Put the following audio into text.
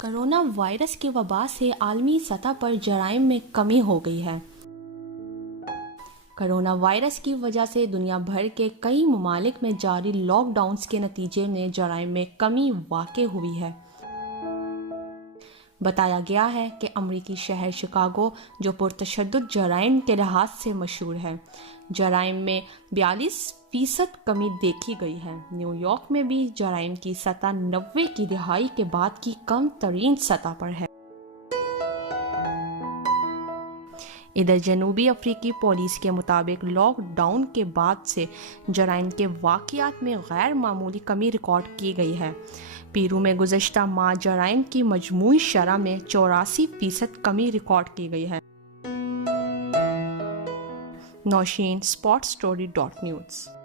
Corona virus की वबा से आलमी सतह पर जराइम में कमी हो गई है। कोरोना वायरस की वजह से दुनिया भर के कई ममालिक में जारी लॉकडाउन्स के नतीजे में जराइम में कमी वाक़ई हुई है। बताया गया है कि अमरीकी शहर शिकागो, जो पुरतशद्दुद जराइम के लिहाज से मशहूर है, जराइम में 42% कमी देखी गई है। न्यूयॉर्क में भी जराइम की सतह 90 की रिहाई के बाद की कम तरीन सतह पर है। इधर जनूबी अफ्रीकी पुलिस के मुताबिक लॉकडाउन के बाद से जराइम के वाक़यात में गैर मामूली कमी रिकॉर्ड की गई है। पेरू में गुज़श्ता माह जराइम की मजमूई शरह में 84% कमी रिकॉर्ड की गई है। नौशीन, sportstory.news।